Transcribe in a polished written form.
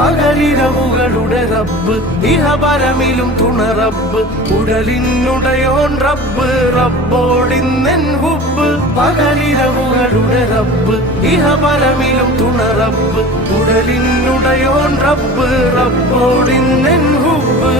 പകലിരവുകളുടെ റബ്ബ് ഇഹപരമിലും തുണ റബ്ബ് ഉടലിനുടയോൻ റബ്ബ് റബ്ബോടിന്നെൻ ഹുബ് പകലിരവുകളുടെ റബ്ബ് ഇഹപരമിലും തുണ റബ്ബ് ഉടലിനുടയോൻ റബ്ബ് റബ്ബോടിന്നെൻ ഹുബ്